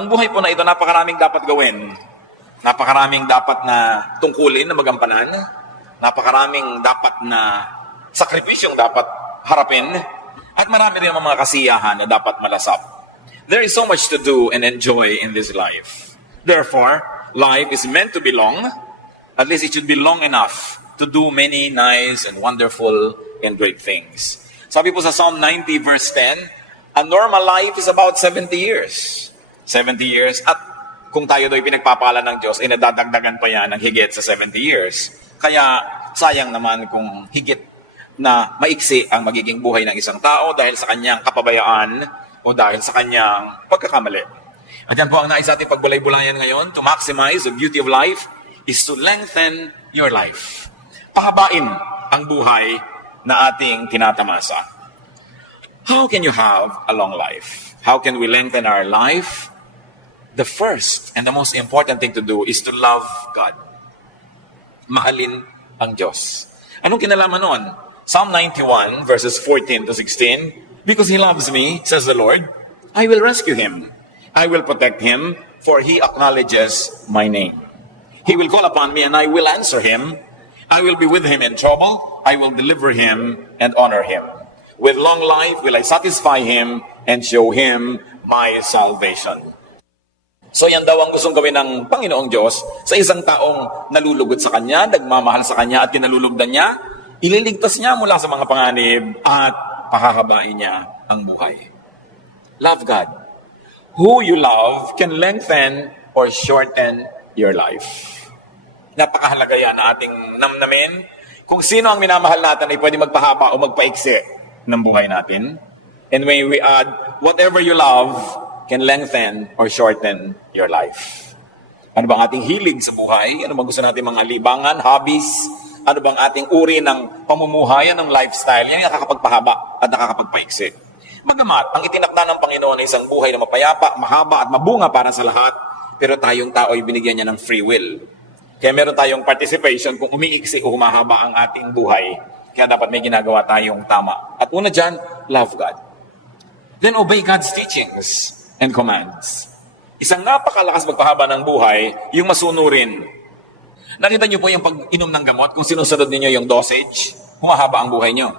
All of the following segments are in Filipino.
Ang buhay po na ito, napakaraming dapat gawin. Napakaraming dapat na tungkulin na magampanan. Napakaraming dapat na sakripisyong dapat harapin. At marami rin ang mga kasiyahan na dapat malasap. There is so much to do and enjoy in this life. Therefore, life is meant to be long. At least it should be long enough to do many nice and wonderful and great things. Sabi po sa Psalm 90 verse 10, a normal life is about 70 years. 70 years. At kung tayo do'y pinagpapala ng Diyos, ay nadadagdagan pa yan ng higit sa 70 years. Kaya sayang naman kung higit na maiksi ang magiging buhay ng isang tao dahil sa kanyang kapabayaan o dahil sa kanyang pagkakamali. At yan po ang nais ating pagbulay-bulayan ngayon. To maximize the beauty of life is to lengthen your life. Pahabain ang buhay na ating tinatamasa. How can you have a long life? How can we lengthen our life? The first and the most important thing to do is to love God. Mahalin ang Diyos. Anong kinalaman nun? Psalm 91 verses 14 to 16, because He loves me, says the Lord, I will rescue Him. I will protect Him, for He acknowledges my name. He will call upon me and I will answer Him. I will be with Him in trouble. I will deliver Him and honor Him. With long life will I satisfy Him and show Him my salvation. So yan daw ang gustong gawin ng Panginoong Diyos sa isang taong nalulugod sa Kanya, nagmamahal sa Kanya at kinalulugdan niya, ililigtas niya mula sa mga panganib at pahahabain niya ang buhay. Love God. Who you love can lengthen or shorten your life. Napakahalaga yan na ating namnamin. Kung sino ang minamahal natin ay pwede magpahaba o magpaiksi ng buhay natin. And when we add, whatever you love can lengthen or shorten your life. Ano bang ating hilig sa buhay? Ano bang gusto natin mga libangan, hobbies? Ano bang ating uri ng pamumuhayan, ng lifestyle? Yan yung nakakapagpahaba at nakakapagpaiksi. Bagamat, ang itinakda ng Panginoon ay isang buhay na mapayapa, mahaba at mabunga para sa lahat, pero tayong tao ay binigyan niya ng free will. Kaya meron tayong participation kung umiiksi o humahaba ang ating buhay. Kaya dapat may ginagawa tayong tama. At una dyan, love God. Then obey God's teachings and commands. Isang napakalakas magpahaba ng buhay, yung masunurin. Nakita niyo po yung pag-inom ng gamot, kung sinusunod niyo yung dosage, humahaba ang buhay niyo.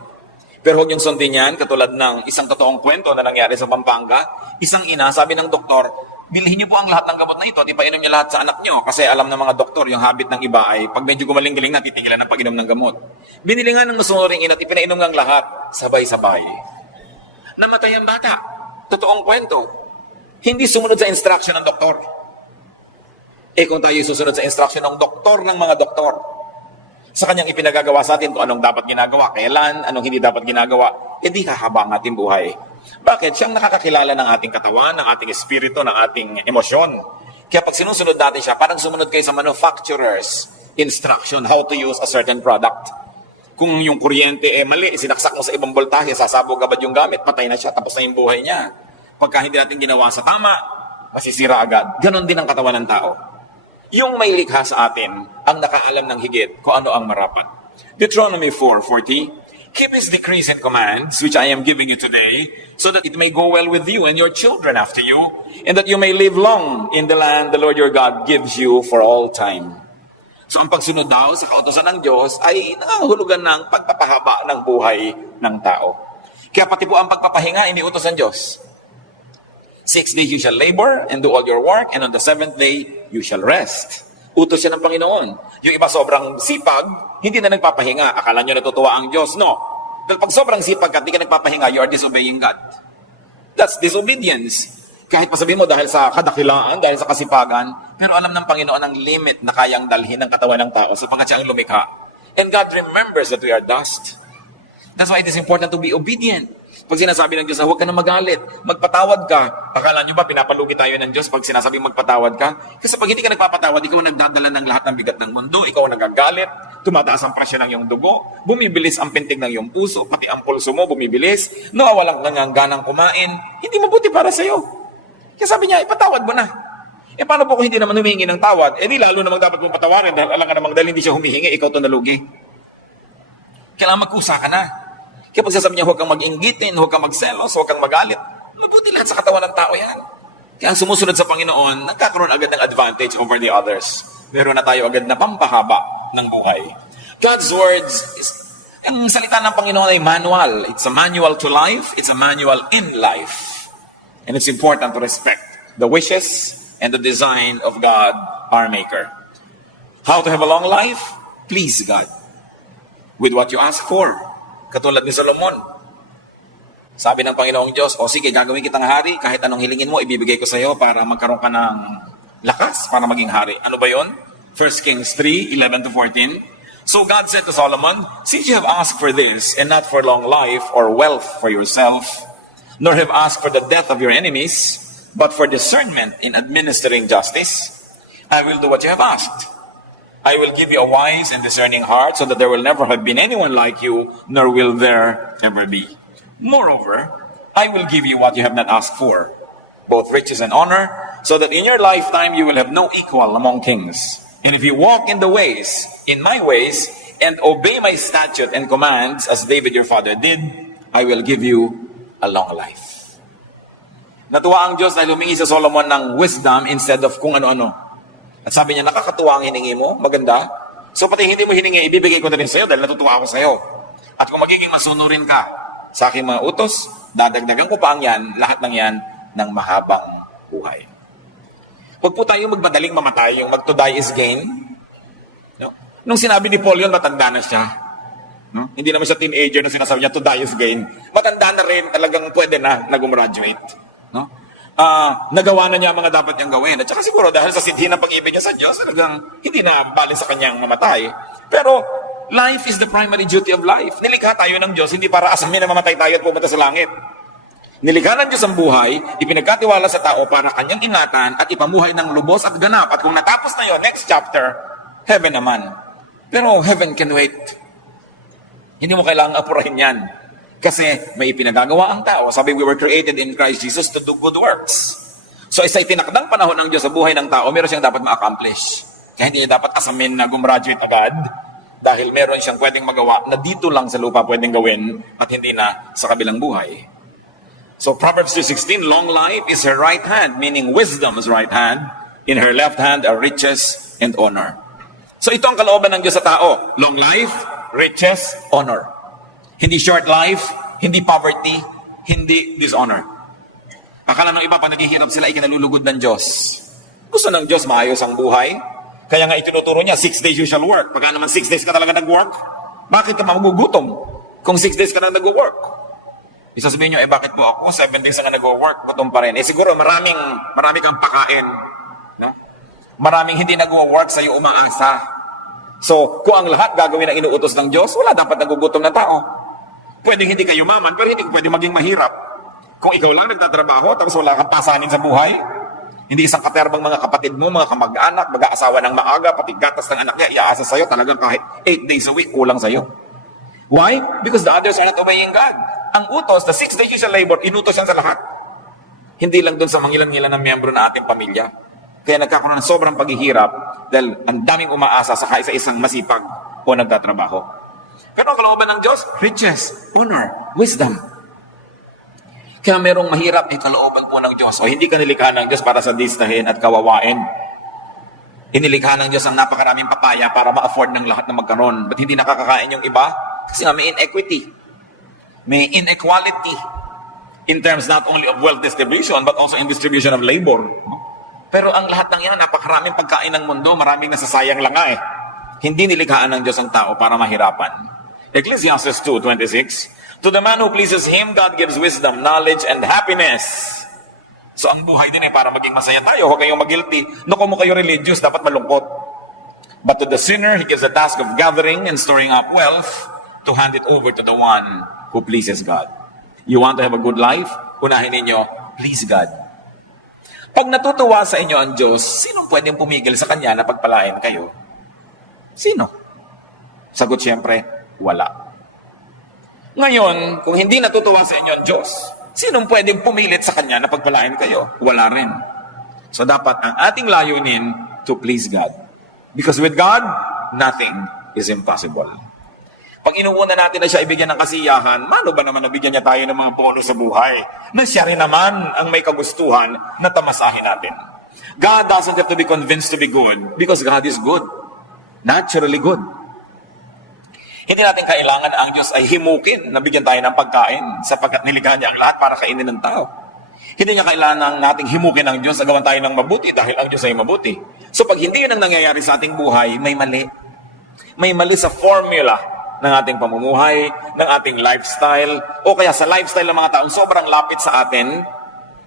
Pero huwag yung sundin yan, katulad ng isang totoong kwento na nangyari sa Pampanga. Isang ina, sabi ng doktor, bilhin niyo po ang lahat ng gamot na ito at ipainom niyo lahat sa anak niyo. Kasi alam ng mga doktor, yung habit ng iba ay pag medyo gumaling-galing na, titigilan ng pag-inom ng gamot. Binili nga ng masunuring ina at ipinainom ng lahat, sabay-sabay. Namatay ang bata. Totoong kwento. Hindi sumunod sa instruction ng doktor. Kung tayo susunod sa instruction ng doktor ng mga doktor, sa kanyang ipinagagawa sa atin kung anong dapat ginagawa, kailan, anong hindi dapat ginagawa, di hahaba ang ating buhay. Bakit? Siyang nakakakilala ng ating katawan, ng ating espiritu, ng ating emosyon. Kaya pag sinusunod natin siya, parang sumunod kayo sa manufacturer's instruction how to use a certain product. Kung yung kuryente mali, sinaksak mo sa ibang voltahe, sasabog agad yung gamit, patay na siya, tapos na yung buhay niya. Pagka hindi natin ginawa sa tama, masisira agad. Ganon din ang katawan ng tao. Yung may likha sa atin, ang nakaalam ng higit kung ano ang marapat. Deuteronomy 4:40, keep His decrees and commands, which I am giving you today, so that it may go well with you and your children after you, and that you may live long in the land the Lord your God gives you for all time. So ang pagsunod daw sa kautosan ng Diyos ay nangangahulugan ng pagpapahaba ng buhay ng tao. Kaya pati po ang pagpapahinga, iniutos ng Diyos. 6 days you shall labor and do all your work, and on the 7th day you shall rest. Utos siya ng Panginoon. Yung iba sobrang sipag, hindi na nagpapahinga. Akala nyo natutuwa ang Diyos. No. Dahil pag sobrang sipag at hindi ka nagpapahinga, you are disobeying God. That's disobedience. Kahit pasabihin mo dahil sa kadakilaan, dahil sa kasipagan, pero alam ng Panginoon ang limit na kayang dalhin ng katawan ng tao sapagkat siya ang lumikha. And God remembers that we are dust. That's why it is important to be obedient. Pag sinasabi ng Diyos na huwag ka na magalit, magpatawad ka. Akala nyo ba pinapalugi tayo ng Diyos pag sinasabing magpatawad ka? Kasi pag hindi ka nagpapatawad, ikaw ang nagdadala ng lahat ng bigat ng mundo, ikaw ang nagagalit, tumataas ang presyon ng iyong dugo, bumibilis ang pintig ng iyong puso, pati ang pulso mo bumibilis, nawawalan ka ng ganang kumain, hindi mabuti para sa iyo. Kaya sabi niya, ipatawad mo na. Paano po kung hindi naman humihingi ng tawad? Di lalo namang dapat mong patawarin dahil alam ka namang dahil hindi siya humihingi, ikaw ito nalugi. Kailangan magkusa ka na. Kaya pag sasabi niya, huwag kang mag-inggitin, huwag kang magselos, huwag kang magalit, mabuti lahat sa katawan ng tao yan. Kaya ang sumusunod sa Panginoon, nagkakaroon agad ng advantage over the others. Meron na tayo agad na pampahaba ng buhay. God's words, ang salita ng Panginoon ay manual. It's a manual to life. It's a manual in life. And it's important to respect the wishes and the design of God, our Maker. How to have a long life? Please God. With what you ask for. Katulad ni Solomon. Sabi ng Panginoong Diyos, o sige, gagawin kitang hari, kahit anong hilingin mo, ibibigay ko sa iyo para magkaroon ka ng lakas para maging hari. Ano ba yon? 1 Kings 3:11-14. So God said to Solomon, since you have asked for this, and not for long life or wealth for yourself, nor have asked for the death of your enemies, but for discernment in administering justice, I will do what you have asked. I will give you a wise and discerning heart, so that there will never have been anyone like you, nor will there ever be. Moreover, I will give you what you have not asked for, both riches and honor, so that in your lifetime you will have no equal among kings. And if you walk in my ways, and obey my statute and commands, as David your father did, I will give you a long life. Natuwa ang Diyos dahil humingi sa Solomon ng wisdom instead of kung ano-ano. At sabi niya, nakakatuwa ang hiningi mo, maganda. So pati hindi mo hiningi, ibibigay ko na rin sa iyo dahil natutuwa ako sa iyo. At kung magiging masunurin ka sa aking mga utos, dadagdagan ko pa ang yan, lahat ng yan, ng mahabang buhay. Huwag po tayo magmadaling mamatay, yung mag to die is gain. No? Nung sinabi ni Paul yun, matanda na siya. No? Hindi naman siya teenager na sinasabi niya, to die is gain. Matanda na rin, talagang pwede na gumraduate. No? Nagawa na niya ang mga dapat niyang gawin. At saka siguro dahil sa sidhi ng pag-ibig niya sa Diyos, talagang hindi na balin sa kanyang mamatay. Pero, life is the primary duty of life. Nilikha tayo ng Diyos, hindi para asamin na mamatay tayo at pumunta sa langit. Nilikha ng Diyos ang buhay, ipinagkatiwala sa tao para kanyang ingatan at ipamuhay ng lubos at ganap. At kung natapos na yun, next chapter, heaven naman. Pero heaven can wait. Hindi mo kailangang apurahin yan. Kasi may ipinagagawa ang tao. Sabi, we were created in Christ Jesus to do good works. So isa itinakdang panahon ng Diyos sa buhay ng tao, meron siyang dapat ma-accomplish. Kaya hindi niya dapat asamin na gumraduate agad. Dahil meron siyang pwedeng magawa na dito lang sa lupa pwedeng gawin at hindi na sa kabilang buhay. So Proverbs 3:16, long life is her right hand, meaning wisdom's right hand. In her left hand are riches and honor. So ito ang kalooban ng Diyos sa tao. Long life, riches, honor. Hindi short life, hindi poverty, hindi dishonor. Akala ng iba, pag naghihirap sila, ikinalulugod ng Diyos. Gusto ng Diyos maayos ang buhay. Kaya nga itinuturo niya, 6 days you shall work. Pagka naman 6 days ka talaga nag-work, bakit ka magugutom kung 6 days ka na nag-work? Isasabihin niyo, bakit po ako 7 days na nag-work, gutom pa rin. Siguro marami kang pakain. No? Maraming hindi nag-work sa'yo umaasa. So, kung ang lahat gagawin ang inuutos ng Diyos, wala dapat nagugutom na tao. Pwedeng hindi ka yumaman, pero hindi pwede maging mahirap. Kung ikaw lang nagtatrabaho, tapos wala kang pasanin sa buhay, hindi isang katerbang mga kapatid mo, mga kamag-anak, mag-aasawa ng maaga, pati gatas ng anak niya, iaasa sa'yo, talagang kahit 8 days a week, kulang sa'yo. Why? Because the others are not obeying God. Ang utos, the 6 days you shall labor, inutos yan sa lahat. Hindi lang doon sa mangilan-ngilan ng miyembro ng ating pamilya. Kaya nagkakaroon ng sobrang paghihirap dahil ang daming umaasa sa kaisa-isang masipag o nagtatrabaho. Pero ang kalooban ng Diyos, riches, honor, wisdom. Kaya merong mahirap ay kalooban po ng Diyos. O hindi ka nilikha ng Diyos para sadistahin at kawawain. Inilikha ng Diyos ang napakaraming papaya para ma-afford ng lahat na magkaroon. Ba't hindi nakakakain yung iba? Kasi nga may inequity. May inequality in terms not only of wealth distribution but also in distribution of labor. Pero ang lahat ng yan, napakaraming pagkain ng mundo, maraming nasasayang lang nga eh. Hindi nilikhaan ng Diyos ang tao para mahirapan. Ecclesiastes 2:26, to the man who pleases Him, God gives wisdom, knowledge, and happiness. So ang buhay din ay para maging masaya tayo. Huwag kayong mag-guilty. No, kung kayo religious, dapat malungkot. But to the sinner, He gives the task of gathering and storing up wealth to hand it over to the one who pleases God. You want to have a good life? Unahin ninyo, please God. Pag natutuwa sa inyo ang Diyos, sinong pwedeng pumigil sa Kanya na pagpalain kayo? Sino? Sagot siyempre, wala. Ngayon, kung hindi natutuwa sa inyo ang Diyos, sinong pwedeng pumilit sa Kanya na pagpalain kayo? Wala rin. So dapat ang ating layunin to please God. Because with God, nothing is impossible. Pag Pag inuuna natin na siya ibigyan ng kasiyahan, mano ba naman nabigyan niya tayo ng mga bonus sa buhay? Na siya rin naman ang may kagustuhan na tamasahin natin. God doesn't have to be convinced to be good because God is good. Naturally good. Hindi natin kailangan ang Diyos ay himukin na bigyan tayo ng pagkain sapagkat nilikha niya ang lahat para kainin ng tao. Hindi niya kailangan nating himukin ang Diyos na gawan tayo ng mabuti dahil ang Diyos ay mabuti. So pag hindi yun ang nangyayari sa ating buhay, may mali. May mali sa formula ng ating pamumuhay, ng ating lifestyle, o kaya sa lifestyle ng mga taong sobrang lapit sa atin,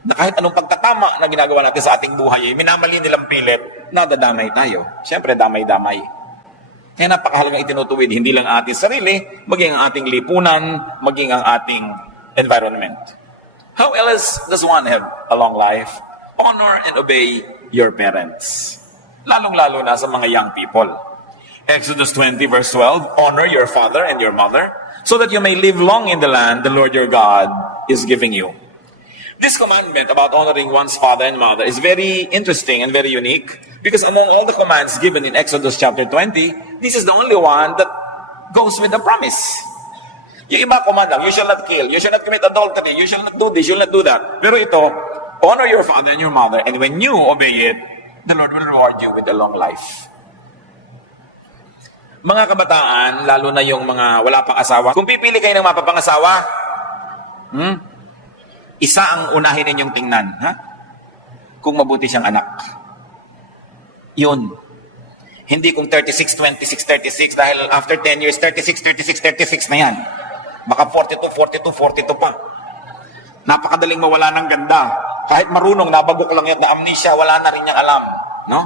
na kahit anong pagtatama na ginagawa natin sa ating buhay, minamali nilang pilit, nadadamay tayo. Siyempre, damay-damay. Kaya napakahalagang itinutuwid, hindi lang ating sarili, maging ang ating lipunan, maging ang ating environment. How else does one have a long life? Honor and obey your parents. Lalong-lalo na sa mga young people. Exodus 20 verse 12, honor your father and your mother, so that you may live long in the land the Lord your God is giving you. This commandment about honoring one's father and mother is very interesting and very unique, because among all the commands given in Exodus chapter 20, this is the only one that goes with the promise. Yung iba command lang, you shall not kill, you shall not commit adultery, you shall not do this, you shall not do that. Pero ito, honor your father and your mother, and when you obey it, the Lord will reward you with a long life. Mga kabataan, lalo na yung mga wala pang asawa, kung pipili kayo ng mapapangasawa, isa ang unahin ninyong tingnan, kung mabuti siyang anak. Yun. Hindi kung 36, 26, 36, dahil after 10 years, 36, 36, 36 na yan. Baka 42, 42, 42 pa. Napakadaling mawala ng ganda. Kahit marunong, nabagok lang yan na amnesia, wala na rin niyang alam. No?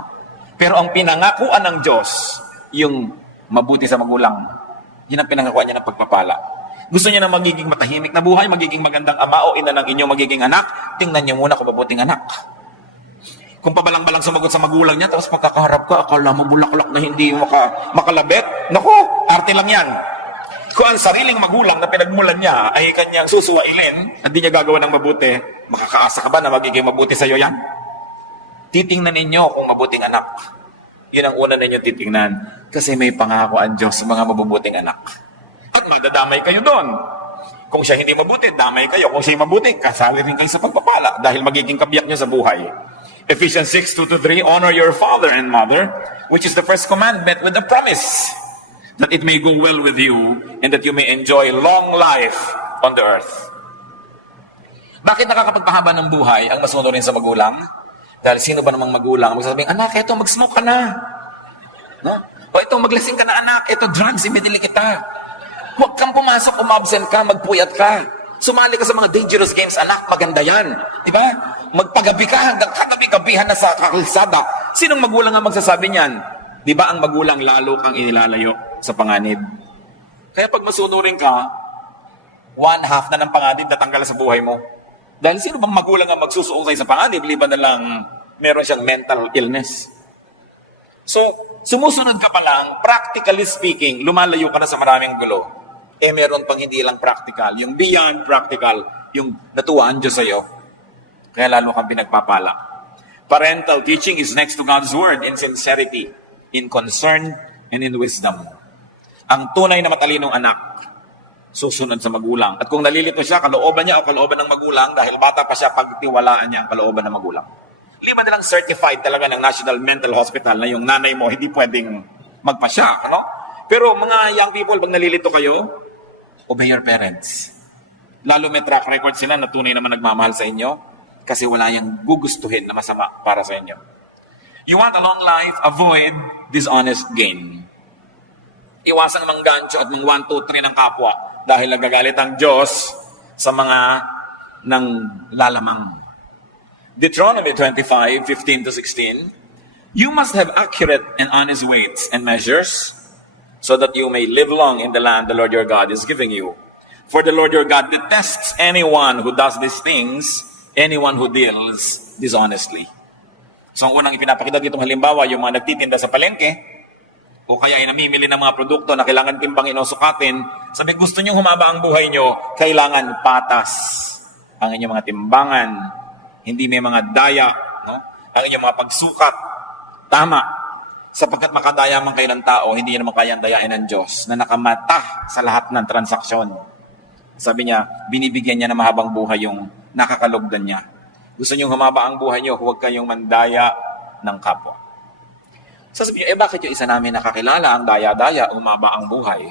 Pero ang pinangakuan ng Diyos, yung mabuti sa magulang. Yan ang pinangakuan niya ng pagpapala. Gusto niya na magiging matahimik na buhay, magiging magandang ama o ina ng inyong magiging anak, tingnan niyo muna kung mabuting anak. Kung pabalang-balang sumagot sa magulang niya, tapos pagkakaharap ka, akala mo bulaklak na hindi makalabit, naku, arte lang yan. Kung ang sariling magulang na pinagmulan niya ay kanyang susuwailin at di niya gagawa ng mabuti, makakaasa ka ba na magiging mabuti sa iyo yan? Titingnan ninyo kung mabuting anak. Yun ang una ninyo titingnan. Kasi may pangako ang Diyos sa mga mabubuting anak. At madadamay kayo doon. Kung siya hindi mabuti, damay kayo. Kung siya mabuti, kasali rin kayo sa pagpapala dahil magiging kabiyak niyo sa buhay. Ephesians 6:2-3, honor your father and mother, which is the first commandment with the promise that it may go well with you and that you may enjoy long life on the earth. Bakit nakakapagpahaba ng buhay ang masunurin sa magulang? Dahil sino ba namang magulang magsasabing, anak, ito, mag-smoke ka na. No? O ito, maglasing ka na, anak. Ito, drugs, imedili kita. Huwag kang pumasok, umabsent ka, magpuyat ka. Sumali ka sa mga dangerous games, anak, maganda yan. Diba? Magpagabi ka hanggang kagabi-gabihan na sa kalsada. Sinong magulang ang magsasabi niyan? Diba ang magulang lalo kang inilalayo sa panganib? Kaya pag masunurin ka, 1/2 na ng panganib natanggal sa buhay mo. Dahil sino bang magulang ang magsusuusay sa panganib, liban na lang meron siyang mental illness. So, sumusunod ka pa lang, practically speaking, lumalayo ka na sa maraming gulo. Meron pang hindi lang practical. Yung beyond practical, yung natuwaan Diyos sa'yo. Kaya lalo kang pinagpapala. Parental teaching is next to God's word in sincerity, in concern, and in wisdom. Ang tunay na matalinong anak, susunod sa magulang. At kung nalilito siya, kalooban niya o kalooban ng magulang, dahil bata pa siya, pagtiwalaan niya ang kalooban ng magulang. Lima nilang certified talaga ng National Mental Hospital na yung nanay mo hindi pwedeng magpasya. Ano? Pero mga young people, pag nalilito kayo, obey your parents. Lalo may track record sila na tunay naman nagmamahal sa inyo kasi wala yung gugustuhin na masama para sa inyo. You want a long life, avoid dishonest gain. Iwasang manggancho at mang 1, 2, 3 ng kapwa dahil nagagalit ang Diyos sa mga nang lalamang. Deuteronomy 25:15-16, you must have accurate and honest weights and measures so that you may live long in the land the Lord your God is giving you. For the Lord your God detests anyone who does these things, anyone who deals dishonestly. So ang unang ipinapakita ditong halimbawa, yung mga nagtitinda sa palengke, o kaya ay namimili ng mga produkto na kailangan timbangin o sukatin, sabi, gusto nyo humaba ang buhay nyo, kailangan patas ang inyong mga timbangan, hindi may mga daya, no? Ang inyong mga pagsukat, tama. Sapagkat makadaya man kayo ng tao, hindi niya naman kayang dayain ng Diyos na nakamata sa lahat ng transaksyon. Sabi niya, binibigyan niya ng mahabang buhay yung nakakalugdan niya. Gusto niyong humaba ang buhay niyo, huwag kayong mandaya ng kapwa. Sasabihin niyo, bakit yung isa namin nakakilala ang daya-daya, humaba ang buhay?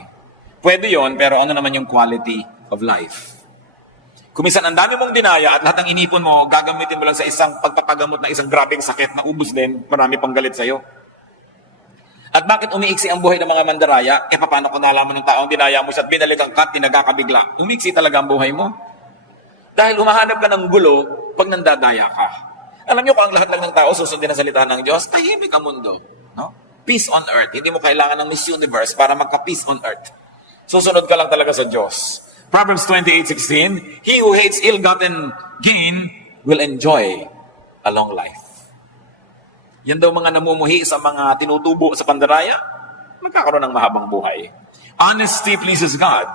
Pwede yon, pero ano naman yung quality of life? Kuminsan ang dami mong dinaya at lahat ng inipon mo, gagamitin mo lang sa isang pagpapagamot na isang grabing sakit na ubus din, marami pang galit sa'yo. At bakit umiiksi ang buhay ng mga mandaraya? Paano kung nalaman ng taong dinaya mo siya at binalikan ka at tinagakabigla? Umiiksi talaga ang buhay mo. Dahil humahanap ka ng gulo pag nandadaya ka. Alam niyo kung ang lahat lang ng tao susundin ang salita ng Diyos, tahimik ang mundo. No? Peace on earth. Hindi mo kailangan ng Miss Universe para magka-peace on earth. Susunod ka lang talaga sa Diyos. Proverbs 28:16, he who hates ill-gotten gain will enjoy a long life. Yan daw mga namumuhi sa mga tinutubo sa pandaraya, magkakaroon ng mahabang buhay. Honesty pleases God.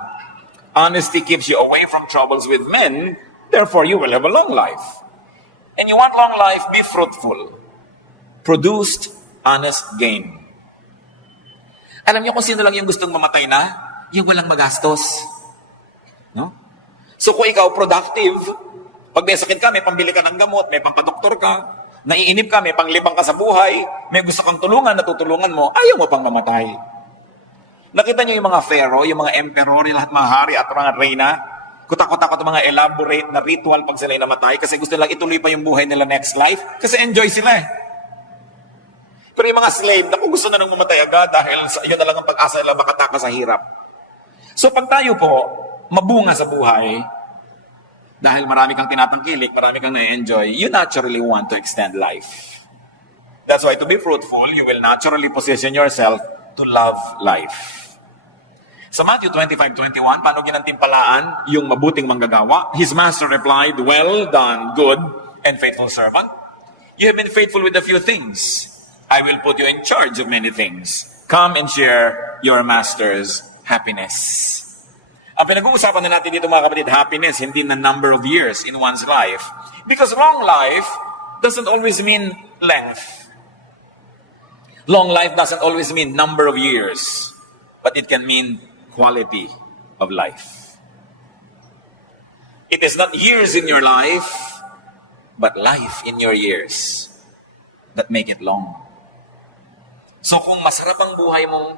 Honesty keeps you away from troubles with men, therefore you will have a long life. And you want long life, be fruitful. Produced honest gain. Alam niyo kung sino lang yung gustong mamatay na? Yung walang magastos. No? So kung ikaw productive, pag may sakit ka, may pambili ka ng gamot, may pampadoktor ka, naiinip ka, may panglibang ka sa buhay, may gusto kang tulungan, natutulungan mo, ayaw mo pang mamatay. Nakita niyo yung mga pharaoh, yung mga emperor, yung lahat mga hari at mga reyna, kutak-kutak mga elaborate na ritual pag sila namatay kasi gusto nilang ituloy pa yung buhay nila next life kasi enjoy sila eh. Pero yung mga slave, naku, gusto na nang mamatay agad dahil yun na lang ang pag-asa nila makataka sa hirap. So pag tayo po, mabunga sa buhay, dahil marami kang tinatangkilik, marami kang na-enjoy, you naturally want to extend life. That's why to be fruitful, you will naturally position yourself to love life. Sa Matthew 25:21, paano ginantimpalaan yung mabuting manggagawa? His master replied, well done, good and faithful servant. You have been faithful with a few things. I will put you in charge of many things. Come and share your master's happiness. Ang pinag-uusapan na natin dito mga kapatid, happiness, hindi na number of years in one's life. Because long life doesn't always mean length. Long life doesn't always mean number of years. But it can mean quality of life. It is not years in your life, but life in your years that make it long. So kung masarap ang buhay mo,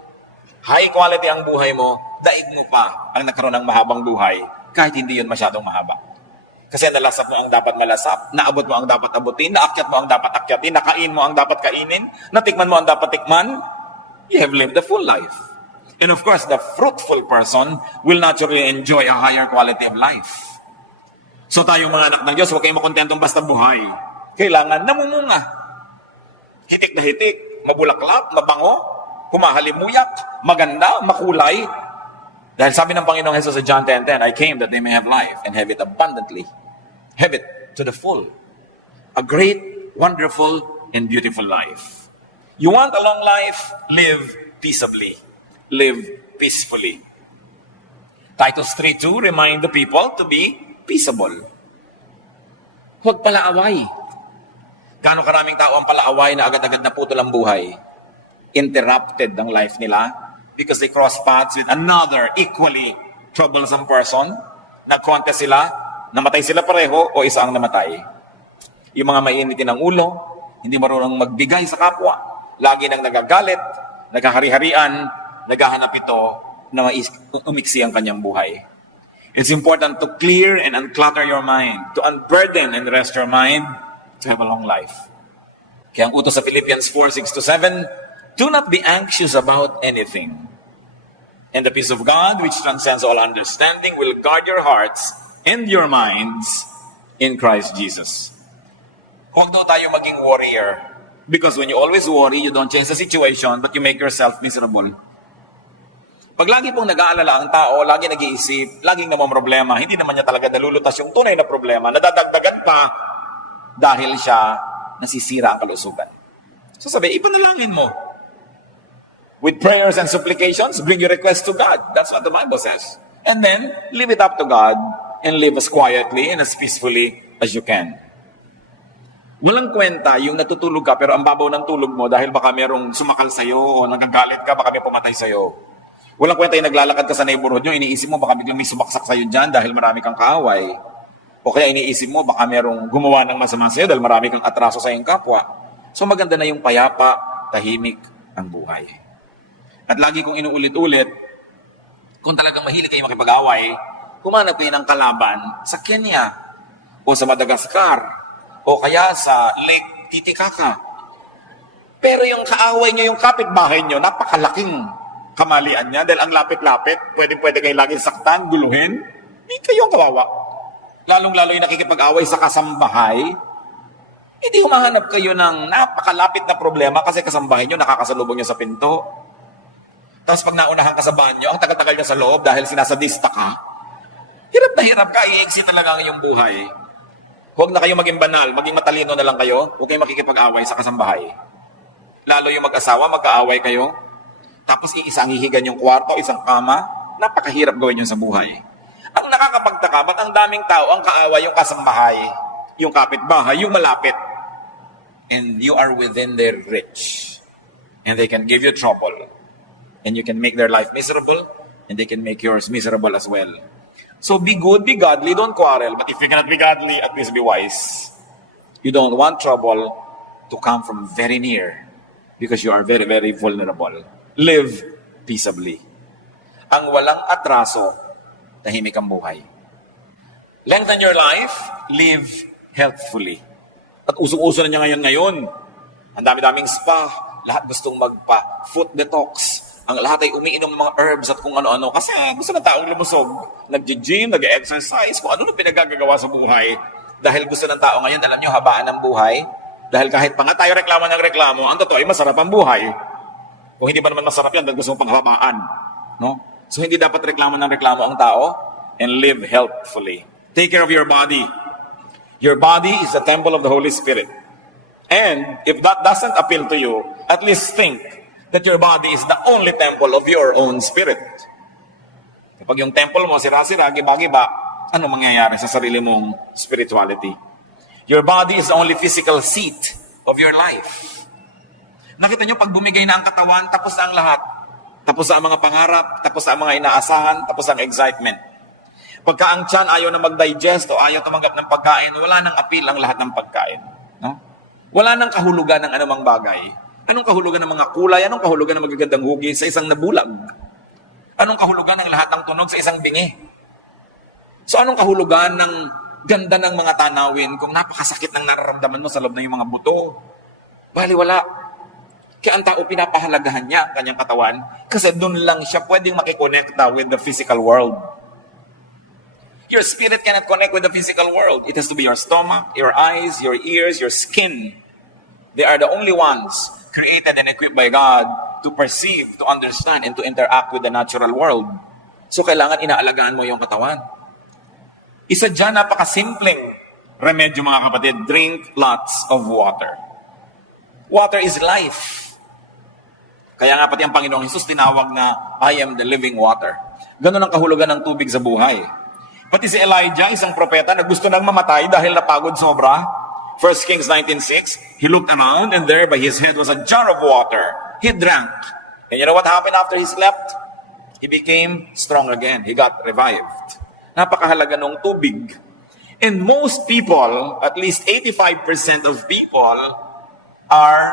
high quality ang buhay mo, daig mo pa ang nagkaroon ng mahabang buhay kahit hindi yun masyadong mahaba. Kasi nalasap mo ang dapat malasap, naabot mo ang dapat abutin, naakyat mo ang dapat akyatin, nakain mo ang dapat kainin, natikman mo ang dapat tikman, you have lived a full life. And of course, the fruitful person will naturally enjoy a higher quality of life. So tayong mga anak ng Diyos, huwag kayong makontentong basta buhay. Kailangan namumunga. Hitik na hitik, mabulaklak, mabango, humahalimuyak, maganda, makulay. Dahil sabi ng Panginoong Jesus sa John 10:10, I came that they may have life and have it abundantly. Have it to the full. A great, wonderful, and beautiful life. You want a long life? Live peaceably. Live peacefully. Titus 3:2 remind the people to be peaceable. Huwag palaaway. Gaano karaming tao ang palaaway na agad-agad na putol ang buhay? Interrupted ang life nila because they cross paths with another equally troublesome person. Nag-contest sila, namatay sila pareho o isa ang namatay. Yung mga mainitin ng ulo, hindi marunong magbigay sa kapwa, lagi nang nagagalit, naghahari-harian, naghahanap ito na umiksi ang kanyang buhay. It's important to clear and unclutter your mind, to unburden and rest your mind, to have a long life. Kaya ang utos sa Philippians 4:6-7, do not be anxious about anything. And the peace of God, which transcends all understanding, will guard your hearts and your minds in Christ Jesus. Huwag daw tayo maging warrior. Because when you always worry, you don't change the situation, but you make yourself miserable. Pag lagi pong nag-aalala ang tao, lagi nag-iisip, laging namang problema, hindi naman niya talaga nalulutas yung tunay na problema, nadadagdagan pa dahil siya nasisira ang kalusugan. So sabi, ipanalangin mo. With prayers and supplications, bring your request to God. That's what the Bible says. And then, leave it up to God and live as quietly and as peacefully as you can. Walang kwenta yung natutulog ka pero ang babaw ng tulog mo dahil baka merong sumakal sa'yo o nagagalit ka, baka may pumatay sa'yo. Walang kwenta yung naglalakad ka sa neighborhood nyo, iniisip mo baka biglang may sumaksak sa'yo dyan dahil marami kang kaaway. O kaya iniisip mo baka merong gumawa ng masama sa'yo dahil marami kang atraso sa iyong kapwa. So maganda na yung payapa, tahimik ang buhay. At lagi kong inuulit-ulit, kung talagang mahilig kayo makipag-away, humanap kayo ng kalaban sa Kenya o sa Madagascar o kaya sa Lake Titicaca. Pero yung kaaway nyo, yung kapitbahay nyo, napakalaking kamalian niya dahil ang lapit-lapit, pwede kayo laging saktan, guluhin, hindi kayo ang kawawa. Lalong-lalo yung nakikipag-away sa kasambahay, hindi humahanap kayo ng napakalapit na problema kasi kasambahay nyo nakakasalubong nyo sa pinto. Tapos pag naunahan ka sa banyo, ang tagal-tagal nyo sa loob dahil sinasadista ka, hirap na hirap ka, iiksi talaga ang iyong buhay. Huwag na kayo maging banal, maging matalino na lang kayo, huwag kayong makikipag-away sa kasambahay. Lalo yung mag-asawa, mag-aaway kayo, tapos iisang hihigan yung kwarto, isang kama, napakahirap gawin yun sa buhay. Ang nakakapagtaka, ba't ang daming tao, ang kaaway, yung kasambahay, yung kapitbahay, yung malapit, and you are within their reach, and they can give you trouble, and you can make their life miserable, and they can make yours miserable as well. So be good, be godly, don't quarrel. But if you cannot be godly, at least be wise. You don't want trouble to come from very near because you are very, very vulnerable. Live peaceably. Ang walang atraso, tahimik ang buhay. Lengthen your life, live healthfully. At usong-uso na niya ngayon. Ang dami-daming spa, lahat gustong magpa-foot detox. Ang lahat ay umiinom ng mga herbs at kung ano-ano kasi gusto ng taong lumusog. Nag-gym, nag-exercise, kung ano pinagagagawa sa buhay. Dahil gusto ng tao ngayon, alam nyo, habaan ng buhay. Dahil kahit pa nga tayo reklamo ng reklamo, ang totoo ay masarap ang buhay. Kung hindi ba naman masarap yan, dahil gusto mong panghabaan. No? So hindi dapat reklamo ng reklamo ang tao and live healthfully. Take care of your body. Your body is the temple of the Holy Spirit. And if that doesn't appeal to you, at least think that your body is the only temple of your own spirit. Kapag yung temple mo, sira-sira, giba-giba, ano mangyayari sa sarili mong spirituality? Your body is the only physical seat of your life. Nakita nyo, pag bumigay na ang katawan, tapos na ang lahat. Tapos na ang mga pangarap, tapos na ang mga inaasahan, tapos ang excitement. Pagka ang tiyan ayaw na mag-digest o ayaw tumanggap ng pagkain, wala nang appeal ang lahat ng pagkain. No? Wala nang kahulugan ng anumang bagay. Anong kahulugan ng mga kulay? Anong kahulugan ng magagandang hugis sa isang nabulag? Anong kahulugan ng lahat ng tunog sa isang bingi? So anong kahulugan ng ganda ng mga tanawin kung napakasakit ng nararamdaman mo sa loob ng iyong mga buto? Baliwala. Kaya ang tao pinapahalagahan niya ang kanyang katawan kasi doon lang siya pwedeng makikonekta with the physical world. Your spirit cannot connect with the physical world. It has to be your stomach, your eyes, your ears, your skin. They are the only ones created and equipped by God to perceive, to understand, and to interact with the natural world. So kailangan inaalagaan mo yung katawan. Isa dyan, napakasimpleng remedyo mga kapatid, drink lots of water. Water is life. Kaya nga pati ang Panginoong Hesus tinawag na, I am the living water. Ganun ang kahulugan ng tubig sa buhay. Pati si Elijah, isang propeta na gusto nang mamatay dahil napagod sobra, 1 Kings 19:6, he looked around and there by his head was a jar of water. He drank. And you know what happened after he slept? He became strong again. He got revived. Napakahalaga ng tubig. And most people, at least 85% of people, are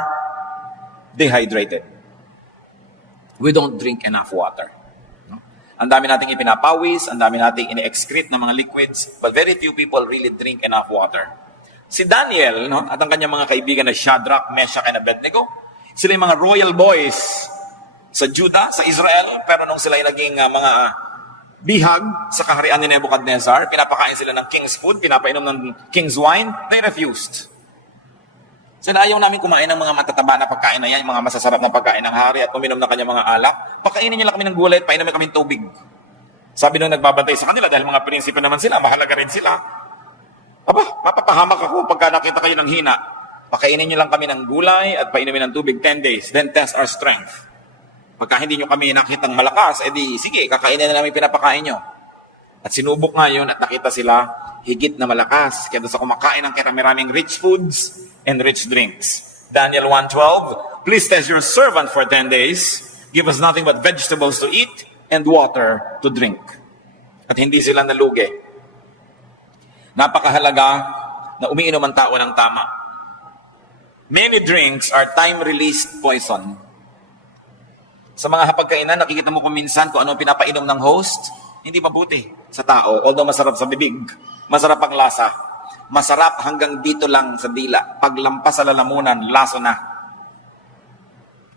dehydrated. We don't drink enough water. Ang dami nating ipinapawis, ang dami nating ini-excrete ng mga liquids, but very few people really drink enough water. Si Daniel, no, at ang kanyang mga kaibigan na Shadrach, Meshach, and Abednego, sila yung mga royal boys sa Judah, sa Israel, pero nung sila yung naging mga bihag sa kaharian ni Nebuchadnezzar, pinapakain sila ng king's food, pinapainom ng king's wine, they refused. Sila ayaw namin kumain ng mga matataba na pagkain na yan, mga masasarap na pagkain ng hari at uminom ng kanyang mga alak. Pakainin niyo lang kami ng gulay at painumin kami ng tubig. Sabi nung nagbabantay sa kanila, dahil mga prinsipe naman sila, mahalaga rin sila. Aba, mapapahamak ako pagka nakita kayo ng hina. Pakainin niyo lang kami ng gulay at painumin ng tubig 10 days, then test our strength. Pagka hindi niyo kami nakitang malakas, edi sige, kakainin na namin pinapakain niyo. At sinubok nga yun at nakita sila higit na malakas kaya sa kumakain ng karami-raming rich foods and rich drinks. Daniel 1:12, please test your servant for 10 days. Give us nothing but vegetables to eat and water to drink. At hindi sila nalugi. Napakahalaga na umiinom ang tao ng tama. Many drinks are time-released poison. Sa mga hapagkainan, nakikita mo kung minsan kung ano pinapainom ng host, hindi mabuti sa tao. Although masarap sa bibig, masarap ang lasa. Masarap hanggang dito lang sa dila. Paglampas sa lalamunan, laso na.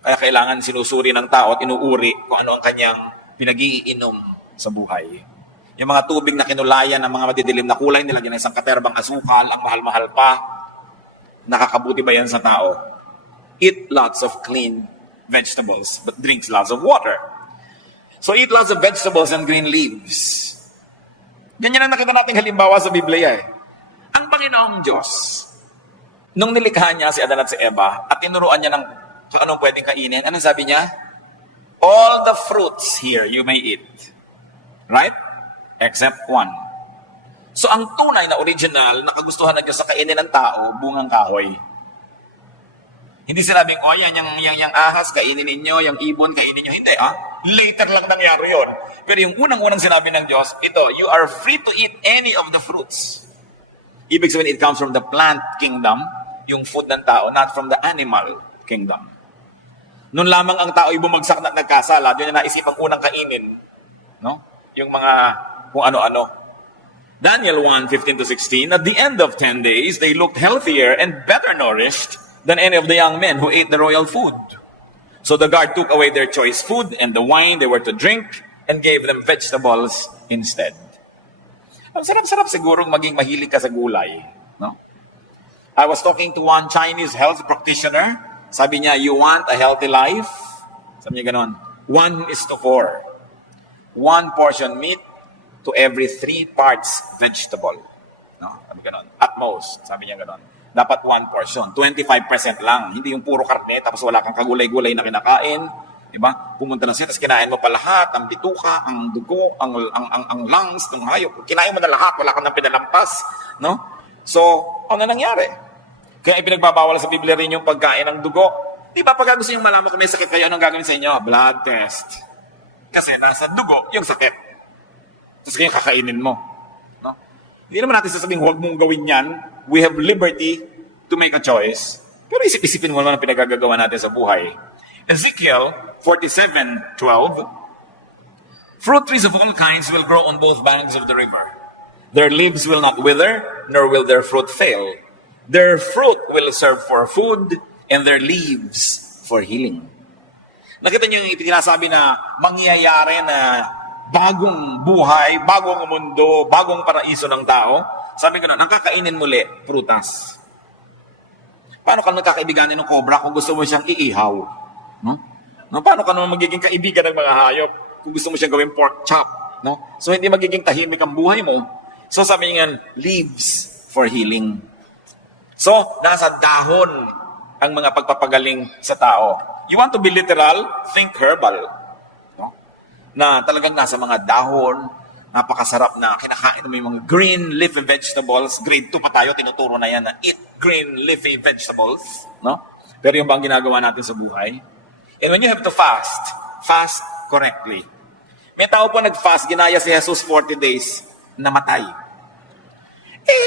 Kaya kailangan sinusuri ng tao at inuuri kung ano ang kanyang pinag-iinom sa buhay. Yung mga tubig na kinulayan ng mga madidilim na kulay, nilagyan ng isang katerbang asukal, ang mahal-mahal pa, nakakabuti ba yan sa tao? Eat lots of clean vegetables, but drinks lots of water. So eat lots of vegetables and green leaves. Ganyan ang nakita nating halimbawa sa Biblia eh. Ang Panginoong Diyos, nung nilikha niya si Adan at si Eva, at tinuruan niya ng kung anong pwedeng kainin, anong sabi niya? All the fruits here you may eat. Right? Except one. So ang tunay na original na kagustuhan ng Diyos sa kainin ng tao, bungang kahoy. Hindi sinabing, oh, yung ahas, kainin ninyo, yung ibon, kainin ninyo. Hindi, later lang nangyari yun. Pero yung unang-unang sinabi ng Diyos, ito, you are free to eat any of the fruits. Ibig sabihin, it comes from the plant kingdom, yung food ng tao, not from the animal kingdom. Noon lamang ang tao ay bumagsak na nagkasala, doon na naisipang unang kainin, no? Yung mga kung ano-ano. Daniel 1:15-16, at the end of 10 days, they looked healthier and better nourished than any of the young men who ate the royal food. So the guard took away their choice food and the wine they were to drink and gave them vegetables instead. Ang sarap-sarap sigurong maging mahilig ka sa gulay. No? I was talking to one Chinese health practitioner. Sabi niya, you want a healthy life? Sabi niya ganon, 1:4. 1 portion meat to every 3 parts vegetable. No? Sabi ganon. At most, sabi niya ganon. Dapat 1 portion. 25% lang. Hindi yung puro karne, tapos wala kang kagulay-gulay na kinakain. Diba? Pumunta na siya, tapos kinain mo pa lahat, ang bituka, ang dugo, ang lungs, ng hayop. Kinain mo na lahat, wala kang nang pinalampas. No? So, ano nangyari? Kaya ipinagbabawal sa Biblia rin yung pagkain ng dugo. Di ba pag gusto nyo malaman kung may sakit kayo, anong gagawin sa inyo? Blood test. Kasi nasa dugo yung sakit. Tapos kaya kakainin mo. No? Hindi naman natin sasabing, huwag mong gawin yan. We have liberty to make a choice. Pero isip-isipin mo naman ang pinagagagawa natin sa buhay. Ezekiel 47:12, fruit trees of all kinds will grow on both banks of the river. Their leaves will not wither, nor will their fruit fail. Their fruit will serve for food, and their leaves for healing. Nakita niyo yung ipinasabi na mangyayari na bagong buhay, bagong mundo, bagong paraiso ng tao. Sabi ko na, ang kakainin muli, prutas. Paano ka magkakaibiganin ng cobra kung gusto mo siyang iihaw? No? Paano ka naman magiging kaibigan ng mga hayop kung gusto mo siyang gawing pork chop? No? So hindi magiging tahimik ang buhay mo. So sabi niya, leaves for healing. So, nasa dahon ang mga pagpapagaling sa tao. You want to be literal? Think herbal. No? Na talagang nasa mga dahon, napakasarap na kinakain mo yung mga green leafy vegetables. Grade 2 pa tayo, tinuturo na yan na eat green leafy vegetables. No? Pero yung bang ginagawa natin sa buhay? And when you have to fast, fast correctly. May tao po nag-fast, ginaya si Jesus 40 days, namatay.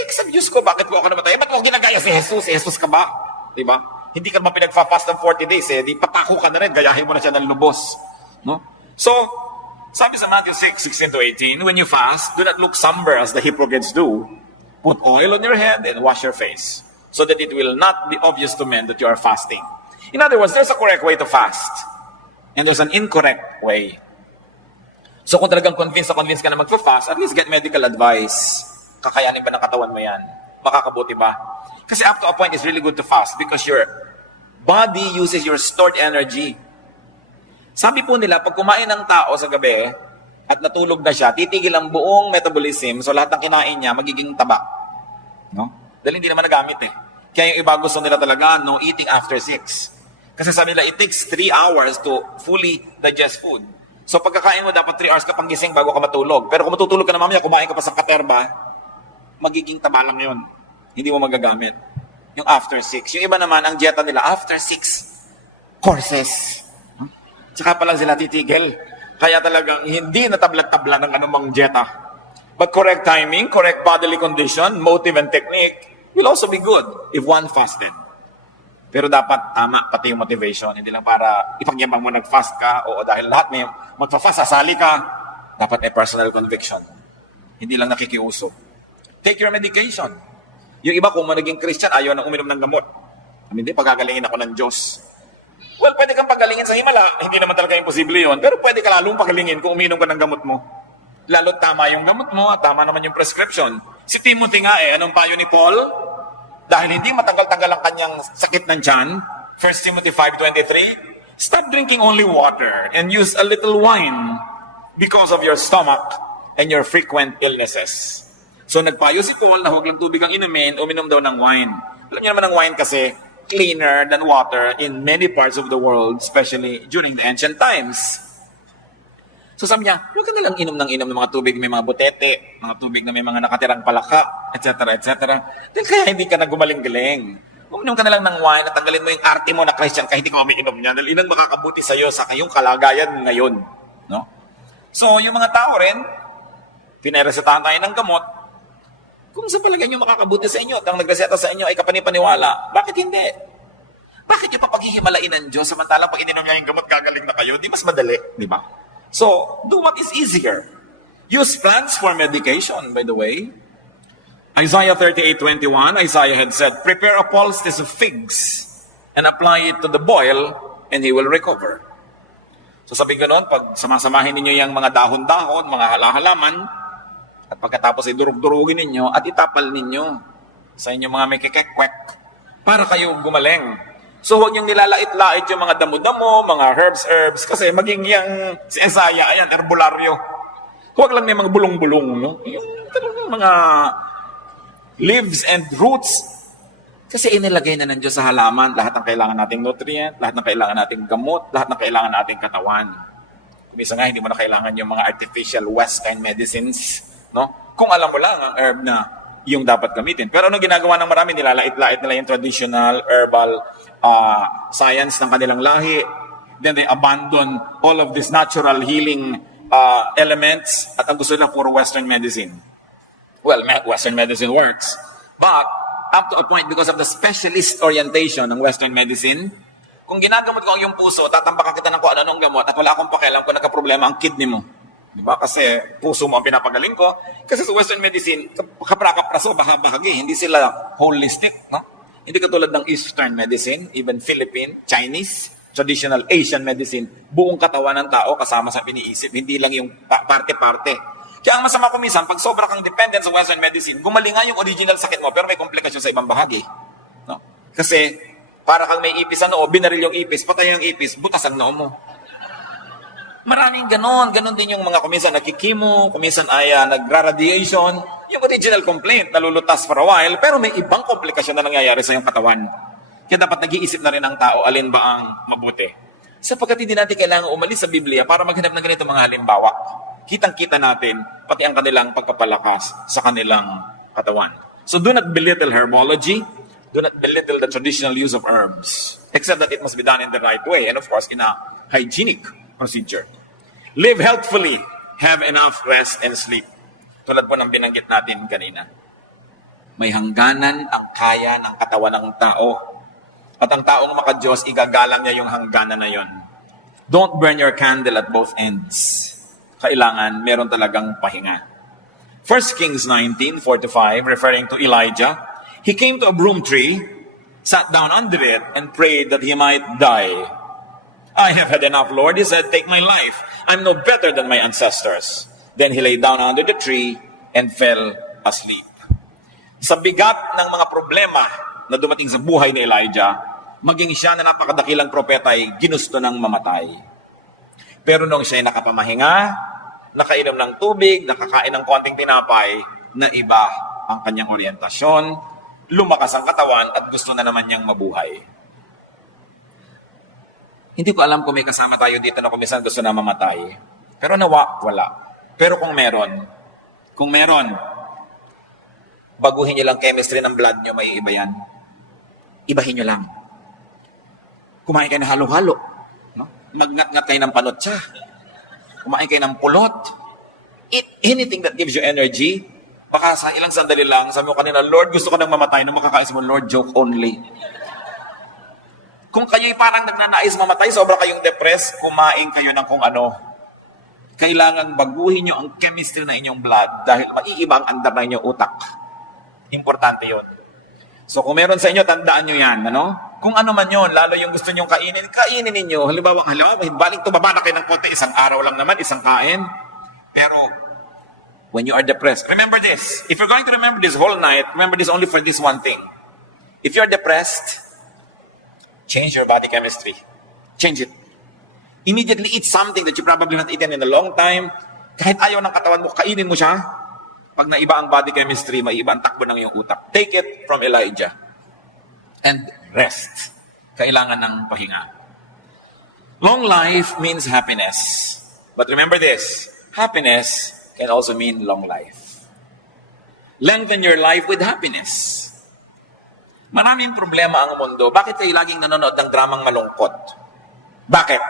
Sa Diyos ko, bakit po ako namatay? Ba't mo ginagaya si Jesus? Jesus ka ba? Diba? Hindi ka naman pinagfa-fast ng 40 days eh. Di patako ka na rin, gayahin mo na siya ng lubos. No? So, sabi sa Matthew 6:16-18, when you fast, do not look somber as the hypocrites do. Put oil on your head and wash your face, so that it will not be obvious to men that you are fasting. In other words, there's a correct way to fast. And there's an incorrect way. So kung talagang convinced ka na magfa-fast, at least get medical advice. Kakayanin ba ng katawan mo yan? Makakabuti ba? Kasi up to a point, it's really good to fast because your body uses your stored energy. Sabi po nila, pag kumain ng tao sa gabi at natulog na siya, titigil ang buong metabolism, so lahat ng kinain niya, magiging taba. No? Dahil hindi naman nagamit eh. Kaya yung iba gusto nila talaga, no eating after 6. Kasi sabi nila, it takes 3 hours to fully digest food. So pagkakain mo, dapat 3 hours ka pang gising bago ka matulog. Pero kung matutulog ka na mamaya, kumain ka pa sa katerba, magiging taba lang yun. Hindi mo magagamit. Yung after 6. Yung iba naman, ang dieta nila, after 6 courses. Tsaka pa lang sila titigil. Kaya talagang hindi natabla-tabla ng anumang dieta. But correct timing, correct bodily condition, motive and technique will also be good if one fasted. Pero dapat tama pati yung motivation. Hindi lang para ipagyabang mo nag-fast ka o dahil lahat may magpa-fast, sasali ka. Dapat may personal conviction. Hindi lang nakikiuso. Take your medication. Yung iba kung naging Christian, ayaw nang uminom ng gamot. Hindi, pagagalingin ako ng Diyos. Well, pwede kang pagalingin sa himala. Hindi naman talaga imposible yun. Pero pwede ka lalong pagalingin kung uminom ka ng gamot mo. Lalo tama yung gamot mo at tama naman yung prescription. Si Timothy nga anong payo ni Paul? Dahil hindi matagal-tagal ang kanyang sakit ng tiyan, 1 Timothy 5:23, stop drinking only water and use a little wine because of your stomach and your frequent illnesses. So nagpayo si Paul na huwag lang tubig ang inumin, uminom daw ng wine. Alam niyo naman ang wine kasi cleaner than water in many parts of the world, especially during the ancient times. So sabi niya, huwag ka nalang inom ng mga tubig, may mga butete, mga tubig na may mga nakatirang palaka, etc., etc. Dahil kaya hindi ka na gumaling-galing. Uminom ka na lang ng wine at tanggalin mo yung arte mo na Christian kahit hindi ka umiinom niya. Dahil inang makakabuti sa iyo sa kayong kalagayan ngayon. No? So yung mga tao rin, pinaresetahan tayo ng gamot. Kung sa palagay nyo makakabuti sa inyo at ang nagreseta sa inyo ay kapanipaniwala, bakit hindi? Bakit yung papaghihimalain ng Diyos samantalang pag ininom niya yung gamot gagaling na kayo? Di mas madali, di ba? So, do what is easier. Use plants for medication, by the way. Isaiah 38:21, Isaiah had said, prepare a poultice of figs and apply it to the boil and he will recover. So sabi ganon, pag samasamahin ninyo yung mga dahon-dahon, mga halaman, at pagkatapos ay durug-durugin ninyo at itapal ninyo sa inyong mga may kikekwek para kayo gumaling. So huwag niyong nilalait-lait yung mga damo-damo, mga herbs, kasi maging yung si Isaiah, ayan, herbularyo. Huwag lang may mga bulong-bulong, no? Yung mga leaves and roots. Kasi inilagay na ng Diyos sa halaman lahat ng kailangan nating nutrient, lahat ng kailangan nating gamot, lahat ng kailangan nating katawan. Kumisa nga, hindi mo na kailangan yung mga artificial western medicines, no? Kung alam mo lang ang herb na yung dapat gamitin. Pero anong ginagawa ng marami? Nilalait-lait nila yung traditional herbal science ng kanilang lahi. Then they abandon all of these natural healing elements at ang gusto nila puro western medicine. Well, western medicine works. But up to a point, because of the specialist orientation ng western medicine, kung ginagamot ko ang iyong puso, tatambakan kita ng kung ano-anong gamot at wala akong pakialam kung nagka-problema ang kidney mo. Diba? Kasi puso mo ang pinapagaling ko. Kasi sa western medicine, kapra-kapraso, bahagi, hindi sila holistic. No? Hindi katulad ng eastern medicine, even Philippine, Chinese, traditional Asian medicine, buong katawan ng tao kasama sa piniisip, hindi lang yung parte-parte. Kaya ang masama ko minsan, pag sobra kang dependent sa western medicine, gumaling nga yung original sakit mo, pero may komplikasyon sa ibang bahagi. No? Kasi, para kang may ipis sa noo, binaril yung ipis, patay yung ipis, butas ang noo mo. Maraming ganon din yung mga kuminsan nagkikimo, kuminsan ay nagra-radiation. Yung original complaint, nalulutas for a while, pero may ibang komplikasyon na nangyayari sa iyong katawan. Kaya dapat nag-iisip na rin ang tao, alin ba ang mabuti. Sapagkat hindi natin kailangan umalis sa Biblia para maghanap ng ganito mga halimbawa. Kitang-kita natin, pati ang kanilang pagpapalakas sa kanilang katawan. So do not belittle herbology, do not belittle the traditional use of herbs, except that it must be done in the right way, and of course, in a hygienic procedure. Live healthfully, have enough rest and sleep. Tulad po ng binanggit natin kanina. May hangganan ang kaya ng katawan ng tao. At ang taong maka-Diyos, igagalang niya yung hangganan na yon. Don't burn your candle at both ends. Kailangan, meron talagang pahinga. 1 Kings 19:4-5, referring to Elijah, he came to a broom tree, sat down under it, and prayed that he might die. I have had enough, Lord. He said, take my life. I'm no better than my ancestors. Then he lay down under the tree and fell asleep. Sa bigat ng mga problema na dumating sa buhay ni Elijah, maging siya na napakadakilang propeta ay ginusto ng mamatay. Pero nung siya ay nakapamahinga, nakainom ng tubig, nakakain ng konting tinapay, na iba ang kanyang orientasyon, lumakas ang katawan at gusto na naman niyang mabuhay. Hindi ko alam kung may kasama tayo dito na kumisan gusto na mamatay. Pero nawa, wala. Pero kung meron, baguhin nyo lang chemistry ng blood nyo, may iba yan. Ibahin nyo lang. Kumain kayo ng halo-halo. No? Magngat-ngat kayo ng panotsa. Kumain kayo ng pulot. Eat anything that gives you energy. Baka sa ilang sandali lang, sabi mo kanina, Lord, gusto ko nang mamatay. Nung makakaisa mo, Lord, joke only. Kung kayo'y parang nagnanais mamatay, sobra kayong depressed, kumain kayo ng kung ano. Kailangan baguhin nyo ang chemistry na inyong blood dahil maiiba ang andar na inyong utak. Importante yon. So kung meron sa inyo, tandaan nyo yan. Ano? Kung ano man yun, lalo yung gusto nyong kainin ninyo. Halimbawa, baling tumaba na kayo ng konti, isang araw lang naman, isang kain. Pero when you are depressed, remember this. If you're going to remember this whole night, remember this only for this one thing. If you're depressed, change your body chemistry. Change it. Immediately eat something that you probably not eaten in a long time. Kahit ayaw ng katawan mo, kainin mo siya. Pag naiba ang body chemistry, maiba ang takbo ng iyong utak. Take it from Elijah. And rest. Kailangan ng pahinga. Long life means happiness. But remember this, happiness can also mean long life. Lengthen your life with happiness. Maraming problema ang mundo. Bakit kayo laging nanonood ng dramang malungkot? Bakit?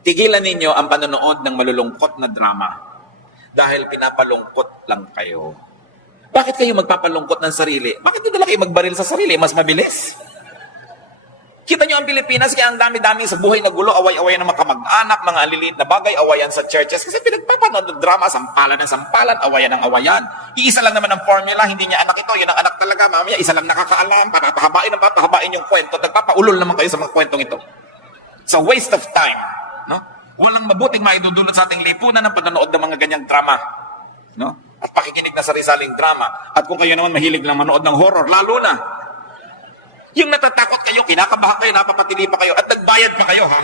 Tigilan ninyo ang panonood ng malulungkot na drama. Dahil pinapalungkot lang kayo. Bakit kayo magpapalungkot ng sarili? Bakit hindi na kayo magbaril sa sarili? Mas mabilis. Kita nyo ang Pilipinas, kaya ang dami-dami sa buhay na gulo, away-awayan ng mga kamag-anak, mga aliliit na bagay, awayan sa churches. Kasi pinagpapanood ng drama, sampalan ng sampalan, awayan ng awayan. Iisa lang naman ang formula, hindi niya anak ito, yun ang anak talaga. Mamaya, isa lang nakakaalam, papahabain ng kwento. Nagpapaulol naman kayo sa mga kwentong ito. It's a waste of time. No? Walang mabuting maidudulot sa ating lipunan ng panonood ng mga ganyang drama. No? At pakikinig na sari-saling drama. At kung kayo naman mahilig lang manood ng horror, lalo na. Yung natatakot kayo, kinakabahan kayo, napapatili pa kayo, at nagbayad pa kayo, ha?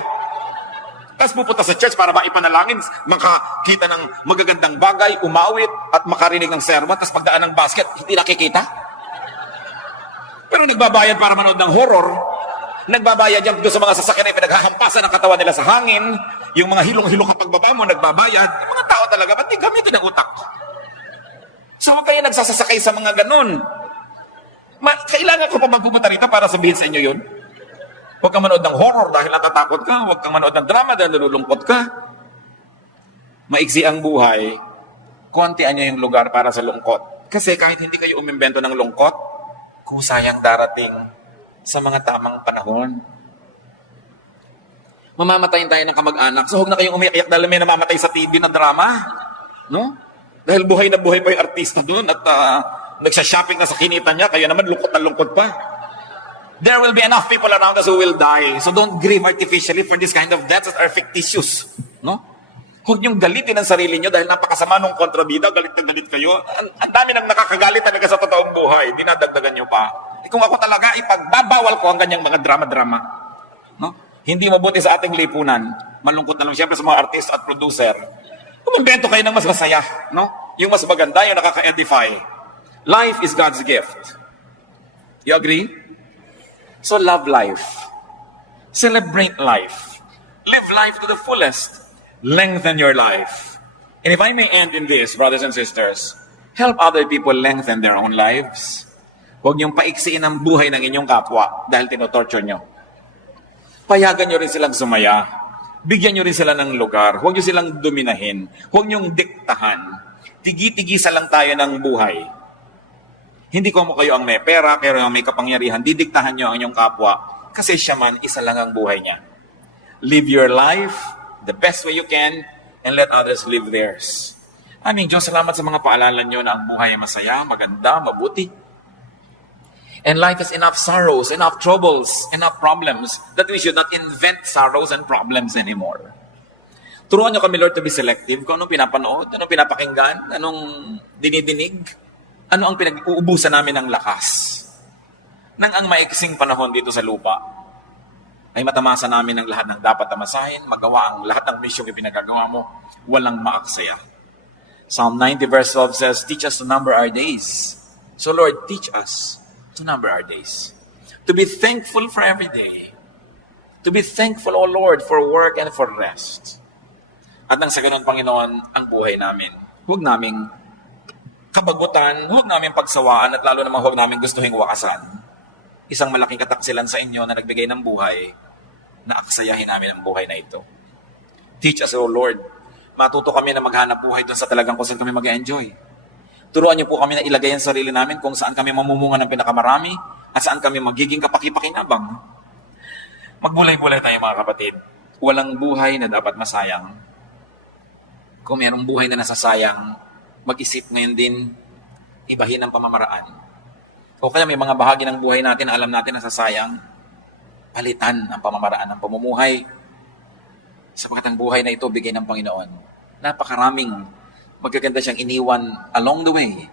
Tapos pupunta sa church para maipanalangin, makakita ng magagandang bagay, umawit, at makarinig ng sermon, tapos pagdaan ng basket, hindi nakikita. Pero nagbabayad para manood ng horror, nagbabayad yan doon sa mga sasakyan na pinaghahampasan ng katawan nila sa hangin, yung mga hilong-hilong kapag baba mo, nagbabayad. Yung mga tao talaga, ba't di gamitin ang utak? So huwag kayo nagsasasakay sa mga ganun. Kailangan ko pa magpupunta rito para sabihin sa inyo yun? Huwag kang manood ng horror dahil natatakot ka. Huwag kang manood ng drama dahil nalulungkot ka. Maiksi ang buhay, kontian niyo yung lugar para sa lungkot. Kasi kahit hindi kayo umimbento ng lungkot, kusayang darating sa mga tamang panahon. Mamamatayin tayo ng kamag-anak. So huwag na kayong umiyak dahil may namamatay sa TV na drama. No? Dahil buhay na buhay pa yung artista doon at nagsha-shopping na sa kinita niya, kaya naman lungkot na lungkot pa. There will be enough people around us who will die. So don't grieve artificially for this kind of deaths that are fictitious. No? Huwag niyong galitin ang sarili niyo dahil napakasama nung kontrabida, galit na galit kayo. Ang dami nang nakakagalit talaga sa totoong buhay. Dinadagdagan niyo pa. Kung ako talaga, ipagbabawal ko ang ganyang mga drama-drama. No? Hindi mabuti sa ating lipunan. Malungkot na lang siyempre sa mga artist at producer. Umimbento kayo ng mas masaya. No? Yung mas maganda, yung nakaka-edify. Life is God's gift. You agree? So love life. Celebrate life. Live life to the fullest. Lengthen your life. And if I may end in this, brothers and sisters, help other people lengthen their own lives. Huwag niyong paiksiin ang buhay ng inyong kapwa dahil tinotorture niyo. Payagan niyo rin silang sumaya. Bigyan niyo rin sila ng lugar. Huwag niyo silang dominahin. Huwag niyong diktahan. Tigi-tigisa lang tayo ng buhay. Hindi ko mo kayo ang may pera, pero ang may kapangyarihan, didiktahan niyo ang inyong kapwa. Kasi siya man, isa lang ang buhay niya. Live your life the best way you can and let others live theirs. Aming Diyos, salamat sa mga paalala niyo na ang buhay ay masaya, maganda, mabuti. And life has enough sorrows, enough troubles, enough problems that we should not invent sorrows and problems anymore. Turuan niyo kami, Lord, to be selective. Kung anong pinapanood, anong pinapakinggan, anong dinidinig, ano ang pinag-uubusan namin ng lakas. Nang ang maiksing panahon dito sa lupa, ay matamasa namin ang lahat ng dapat tamasahin, magawa ang lahat ng misyong ipinagagawa mo, walang maaksaya. Psalm 90 verse 12 says, teach us to number our days. So Lord, teach us to number our days. To be thankful for every day. To be thankful, O Lord, for work and for rest. At nang sa ganun, Panginoon, ang buhay namin, huwag naming kabagutan, huwag namin pagsawaan at lalo naman huwag namin gustuhin wakasan. Isang malaking kataksilan sa inyo na nagbigay ng buhay, na aksayahin namin ang buhay na ito. Teach us, O Lord. Matuto kami na maghanap buhay doon sa talagang kung saan kami mag-enjoy. Turuan niyo po kami na ilagay ang sarili namin kung saan kami mamumunga ng pinakamarami at saan kami magiging kapaki-pakinabang. Magbulay-bulay tayo mga kapatid. Walang buhay na dapat masayang. Kung mayroong buhay na nasasayang, mag-isip ngayon din, ibahin ang pamamaraan. O kaya may mga bahagi ng buhay natin na alam natin nasasayang, palitan ang pamamaraan ng pamumuhay. Sapagkat ang buhay na ito bigay ng Panginoon. Napakaraming magaganda siyang iniwan along the way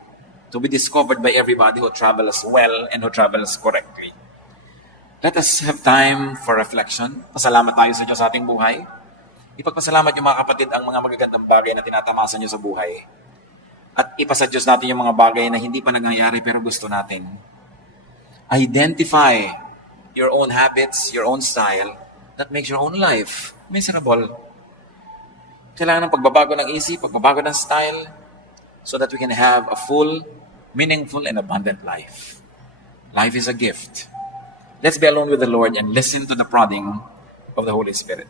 to be discovered by everybody who travels well and who travels correctly. Let us have time for reflection. Pasalamat tayo sa Diyos sa ating buhay. Ipagpasalamat niyo mga kapatid ang mga magagandang bagay na tinatamasan niyo sa buhay. At ipasa Diyos natin yung mga bagay na hindi pa nangyayari pero gusto natin. Identify your own habits, your own style that makes your own life miserable. Kailangan ng pagbabago ng isip, pagbabago ng style so that we can have a full, meaningful, and abundant life. Life is a gift. Let's be alone with the Lord and listen to the prodding of the Holy Spirit.